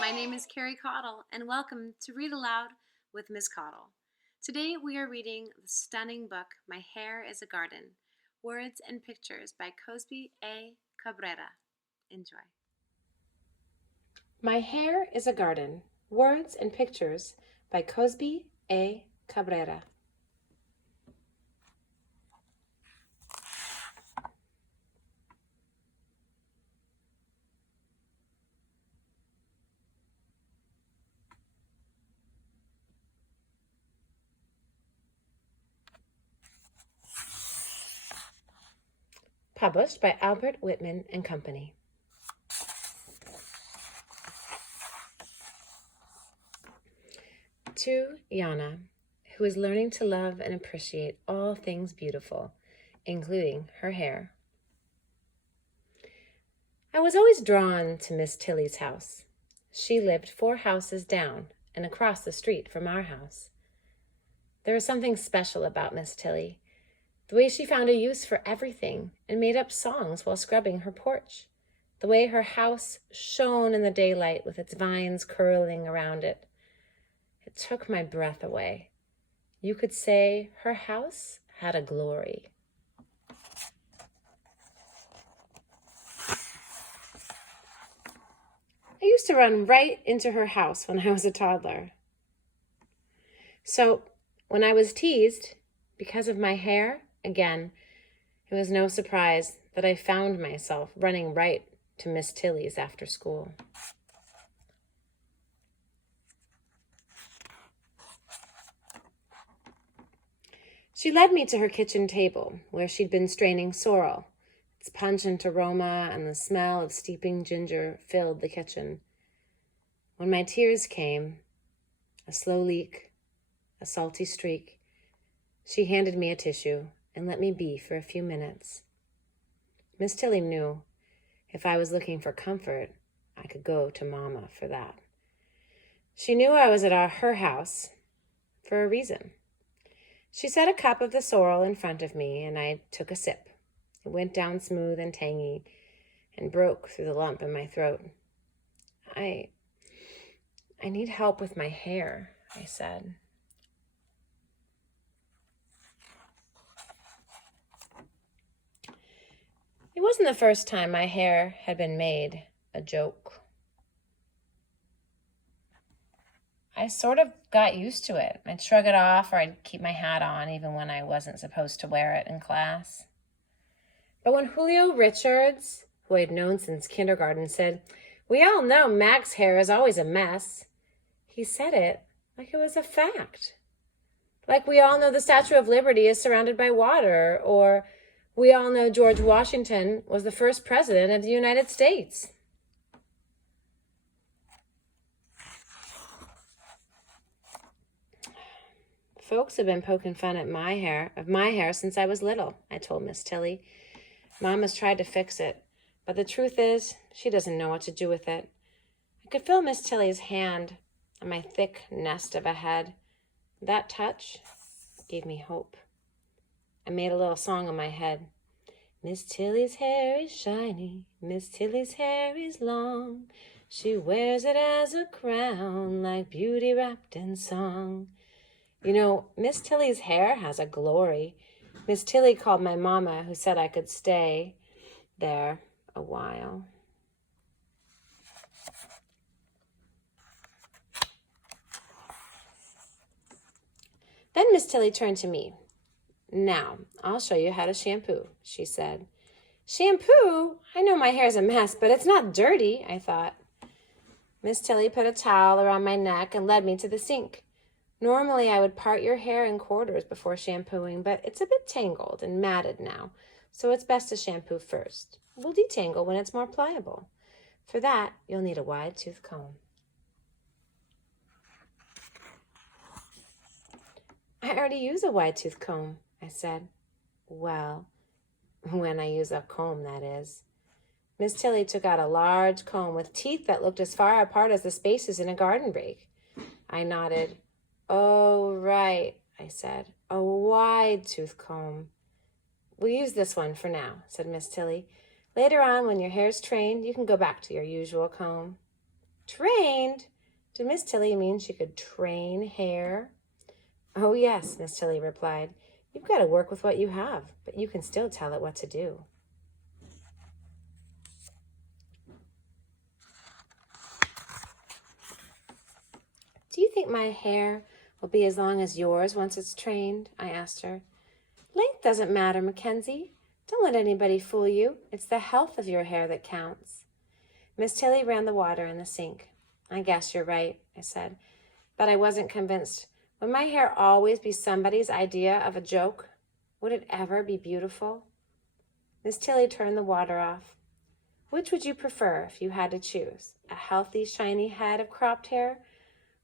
My name is Carrie Caudle, and welcome to Read Aloud with Ms. Caudle. Today we are reading the stunning book, My Hair is a Garden, Words and Pictures by Cozbi A. Cabrera. Enjoy. My Hair is a Garden, Words and Pictures by Cozbi A. Cabrera. Published by Whitman and Company. To Yana, who is learning to love and appreciate all things beautiful, including her hair. I was always drawn to Miss Tilly's house. She lived 4 houses down and across the street from our house. There was something special about Miss Tilly, the way she found a use for everything and made up songs while scrubbing her porch, the way her house shone in the daylight with its vines curling around it. It took my breath away. You could say her house had a glory. I used to run right into her house when I was a toddler. So when I was teased because of my hair, again, it was no surprise that I found myself running right to Miss Tilly's after school. She led me to her kitchen table, where she'd been straining sorrel. Its pungent aroma and the smell of steeping ginger filled the kitchen. When my tears came, a slow leak, a salty streak, she handed me a tissue and let me be for a few minutes. Miss Tilly knew if I was looking for comfort, I could go to Mama for that. She knew I was at her house for a reason. She set a cup of the sorrel in front of me, and I took a sip. It went down smooth and tangy and broke through the lump in my throat. I need help with my hair, I said. It wasn't the first time my hair had been made a joke. I sort of got used to it. I'd shrug it off, or I'd keep my hat on even when I wasn't supposed to wear it in class. But when Julio Richards, who I'd known since kindergarten, said, "We all know Mac's hair is always a mess," he said it like it was a fact. Like we all know the Statue of Liberty is surrounded by water, or we all know George Washington was the first president of the United States. Folks have been poking fun at my hair since I was little, I told Miss Tilly. Mama's tried to fix it, but the truth is, she doesn't know what to do with it. I could feel Miss Tilly's hand on my thick nest of a head. That touch gave me hope. I made a little song in my head. Miss Tilly's hair is shiny, Miss Tilly's hair is long. She wears it as a crown, like beauty wrapped in song. You know, Miss Tilly's hair has a glory. Miss Tilly called my mama, who said I could stay there a while. Then Miss Tilly turned to me. "Now, I'll show you how to shampoo," she said. Shampoo? I know my hair's a mess, but it's not dirty, I thought. Miss Tilly put a towel around my neck and led me to the sink. Normally, I would part your hair in quarters before shampooing, but it's a bit tangled and matted now, so it's best to shampoo first. We'll detangle when it's more pliable. For that, you'll need a wide-tooth comb. I already use a wide-tooth comb, I said. Well, when I use a comb, that is. Miss Tilly took out a large comb with teeth that looked as far apart as the spaces in a garden rake. I nodded. "Oh, right," I said. "A wide-tooth comb." "We'll use this one for now," said Miss Tilly. "Later on, when your hair's trained, you can go back to your usual comb." Trained? Did Miss Tilly mean she could train hair? Oh, yes, Miss Tilly replied. You've got to work with what you have, but you can still tell it what to do. Do you think my hair will be as long as yours once it's trained? I asked her. Length doesn't matter, Mackenzie. Don't let anybody fool you. It's the health of your hair that counts. Miss Tilly ran the water in the sink. I guess you're right, I said, but I wasn't convinced. Would my hair always be somebody's idea of a joke? Would it ever be beautiful? Miss Tilly turned the water off. Which would you prefer if you had to choose? A healthy, shiny head of cropped hair,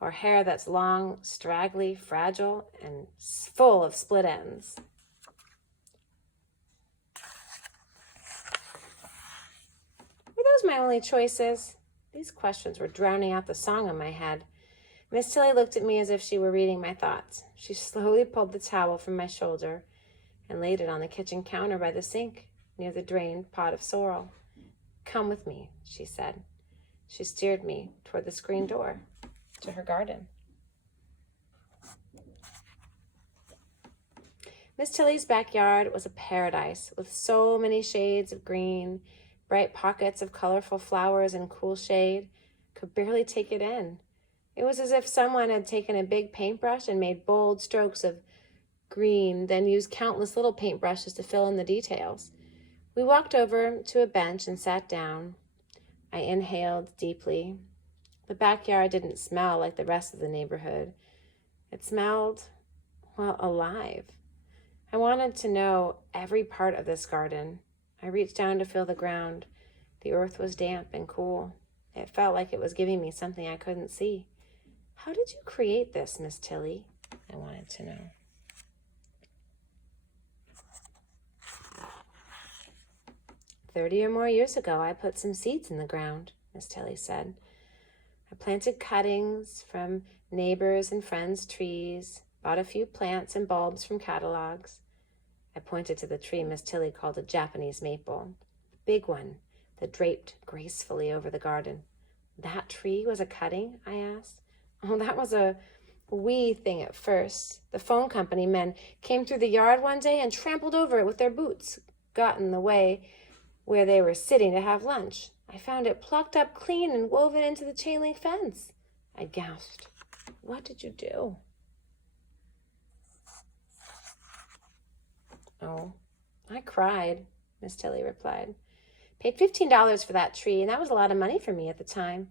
or hair that's long, straggly, fragile, and full of split ends? Were those my only choices? These questions were drowning out the song in my head. Miss Tilly looked at me as if she were reading my thoughts. She slowly pulled the towel from my shoulder and laid it on the kitchen counter by the sink, near the drained pot of sorrel. Come with me, she said. She steered me toward the screen door to her garden. Miss Tilly's backyard was a paradise with so many shades of green, bright pockets of colorful flowers and cool shade. Could barely take it in. It was as if someone had taken a big paintbrush and made bold strokes of green, then used countless little paintbrushes to fill in the details. We walked over to a bench and sat down. I inhaled deeply. The backyard didn't smell like the rest of the neighborhood. It smelled, well, alive. I wanted to know every part of this garden. I reached down to feel the ground. The earth was damp and cool. It felt like it was giving me something I couldn't see. How did you create this, Miss Tilly? I wanted to know. 30 or more years ago, I put some seeds in the ground, Miss Tilly said. I planted cuttings from neighbors' and friends' trees, bought a few plants and bulbs from catalogs. I pointed to the tree Miss Tilly called a Japanese maple, the big one that draped gracefully over the garden. That tree was a cutting? I asked. Oh, that was a wee thing at first. The phone company men came through the yard one day and trampled over it with their boots, got in the way where they were sitting to have lunch. I found it plucked up clean and woven into the chain link fence. I gasped. What did you do? Oh, I cried, Miss Tilly replied. Paid $15 for that tree, and that was a lot of money for me at the time.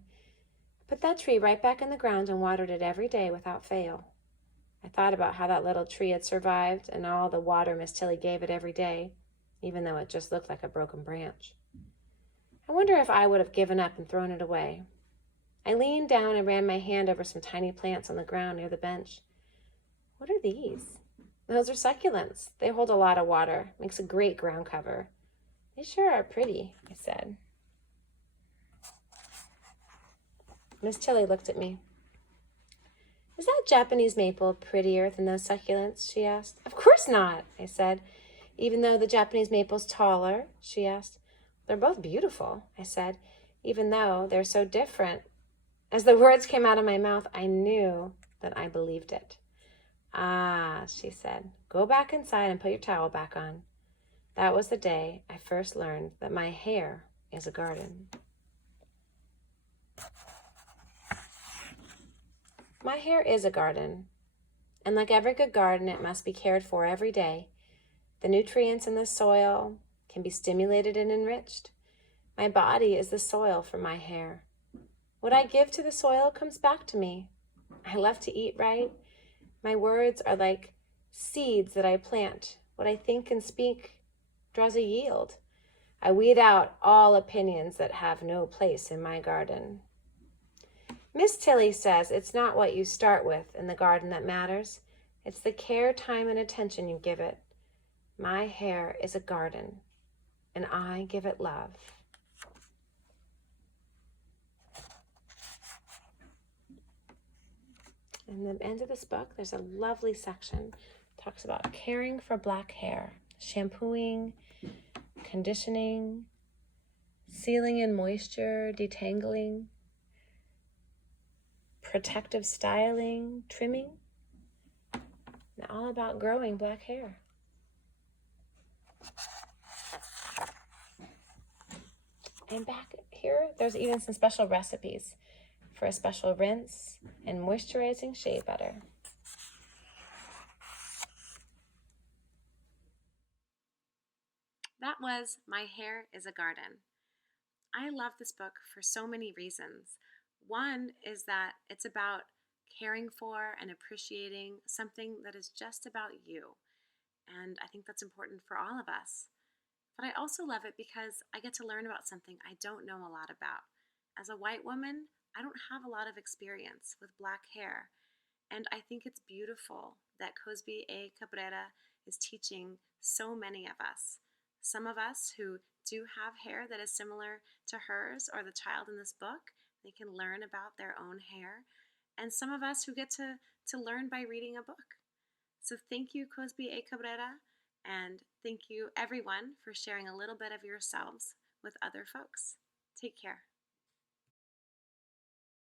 I put that tree right back in the ground and watered it every day without fail. I thought about how that little tree had survived and all the water Miss Tilly gave it every day, even though it just looked like a broken branch. I wonder if I would have given up and thrown it away. I leaned down and ran my hand over some tiny plants on the ground near the bench. What are these? Those are succulents. They hold a lot of water. Makes a great ground cover. They sure are pretty, I said. Miss Tilly looked at me. Is that Japanese maple prettier than those succulents? She asked. Of course not, I said. Even though the Japanese maple's taller, she asked. They're both beautiful, I said, even though they're so different. As the words came out of my mouth, I knew that I believed it. Ah, she said, go back inside and put your towel back on. That was the day I first learned that my hair is a garden. My hair is a garden, and like every good garden, it must be cared for every day. The nutrients in the soil can be stimulated and enriched. My body is the soil for my hair. What I give to the soil comes back to me. I love to eat right. My words are like seeds that I plant. What I think and speak draws a yield. I weed out all opinions that have no place in my garden. Miss Tilly says it's not what you start with in the garden that matters. It's the care, time, and attention you give it. My hair is a garden, and I give it love. In the end of this book, there's a lovely section. It talks about caring for black hair, shampooing, conditioning, sealing in moisture, detangling. protective styling, trimming, and all about growing black hair. And back here, there's even some special recipes for a special rinse and moisturizing shea butter. That was My Hair is a Garden. I love this book for so many reasons. One is that it's about caring for and appreciating something that is just about you. And I think that's important for all of us. But I also love it because I get to learn about something I don't know a lot about. As a white woman, I don't have a lot of experience with black hair. And I think it's beautiful that Cozbi Cabrera is teaching so many of us. Some of us who do have hair that is similar to hers or the child in this book, they can learn about their own hair. And some of us who get to learn by reading a book. So thank you, Cozbi Cabrera, and thank you everyone for sharing a little bit of yourselves with other folks. Take care.